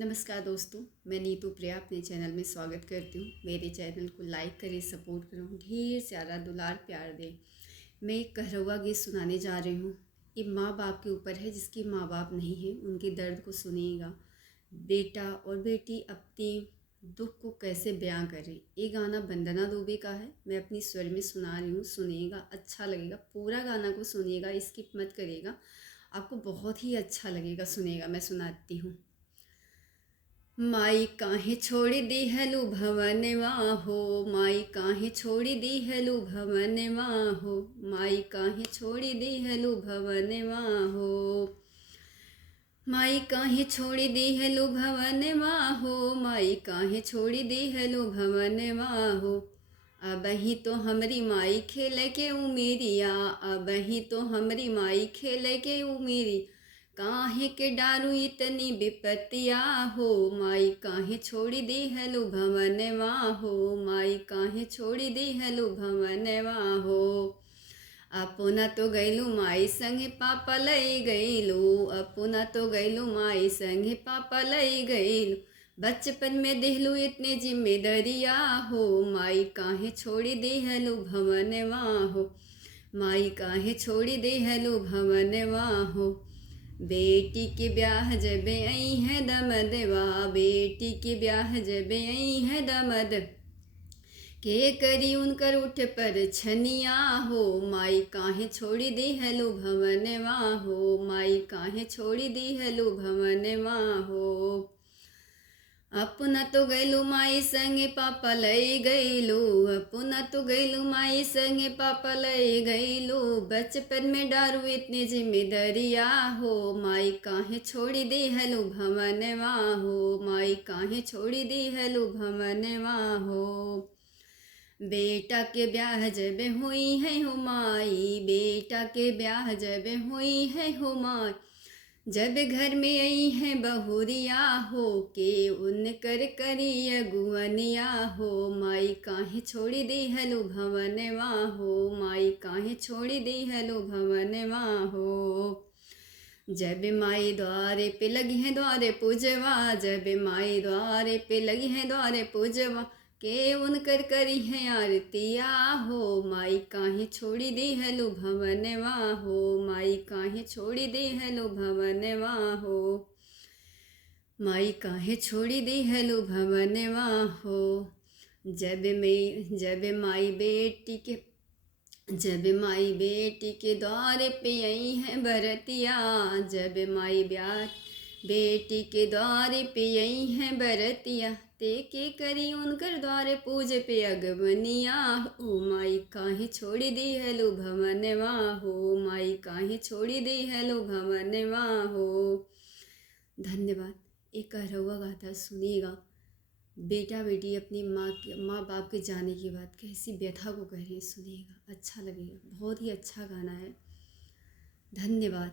नमस्कार दोस्तों, मैं नीतू प्रिया अपने चैनल में स्वागत करती हूँ। मेरे चैनल को लाइक करें, सपोर्ट करो, ढेर सारा दुलार प्यार दें। मैं एक कहरवा गीत सुनाने जा रही हूँ। ये माँ बाप के ऊपर है, जिसके माँ बाप नहीं है उनके दर्द को सुनिएगा। बेटा और बेटी अपने दुख को कैसे बयां करें। ये गाना वंदना दुबे का है, मैं अपनी स्वर में सुना रही हूँ। सुनिएगा, अच्छा लगेगा। पूरा गाना को सुनिएगा, स्किप मत करिएगा, आपको बहुत ही अच्छा लगेगा। सुनिएगा, मैं सुनाती हूँ। माई काहे छोड़ दी हलु भवनवा हो, माई काहे छोड़ दी हलु भवनवा हो, माई काहे छोड़ दी हलु भवनवा हो, माई काहे छोड़ दी हलु भवनवा हो, माई काहे छोड़ दी हलु भवनवा हो। अबही तो हमरी माई खेल के उमेरिया, अबही तो हमरी माई खेल के उमेरी, काहे के डारू इतनी विपत्तिया हो, माई काहे छोड़ी दी हलु भवनवा हो, माई काहे छोड़ी दी हलु भवनवा हो। अपना तो गैलू माई संगे पापा लई गैलू, अपना तो गैलू माई संगे पापा लई गैलू, बचपन में देहलू इतने जिम्मेदारिया हो, माई काहे छोड़ी दी हलु भवनवा हो, माई काहे छोड़ी दी हलु भवनवा हो। बेटी के ब्याह जबे आई है दमदवा, बेटी के ब्याह जबे आई है दमद, के करी उनकर उठ पर छनिया हो, माई काहे छोड़ी दी हलु भवनवा हो, माई काहे छोड़ी दी हलु भवनवा हो। अपना तो गैलू माई संगे पापा लई गैलू, अपना तो गैलू माई संगे पापा लई गैलू, बचपन में डारू इतनी जिम्मेदारिया हो, माई काहे छोड़ी दी हलु भवनवा हो, माई काहे छोड़ी दी हलु भवनवा हो। बेटा के ब्याह जब हुई है हो माई, बेटा के ब्याह जब हुई है हो माई, जब घर में आई है बहुरिया हो, के उनकर करी अगुवनिया हो, माई काहे छोड़ी दी हलु भवनवा हो, माई काहे छोड़ी दी हलु भवनवा हो। जब माई द्वारे पे लगी है द्वारे पूजवा, जब माई द्वारे पे लगी है द्वारे पूजवा, के उनकर करी है आरतिया हो, माई काहे छोड़ी दी हलु भवनवा हो, माई काहे छोड़ी दी हलु भवनवा हो, माई काहे छोड़ी दी हलु भवनवा हो। जब माई बेटी के द्वारे पे आई है बरतिया, जब माई बेटी के द्वारे पे आई है बरतिया, ते के करी उनकर द्वारे पूज पे अगवनिया हो, माई काहे छोड़ी दी हलु भवनवा हो, माई काहे छोड़ी दी हलु भवनवा हो। धन्यवाद। एक कहरवा गाथा सुनिएगा। बेटा बेटी अपनी माँ बाप के जाने के बाद कैसी व्यथा को कह रही है, सुनिएगा, अच्छा लगेगा। बहुत ही अच्छा गाना है। धन्यवाद।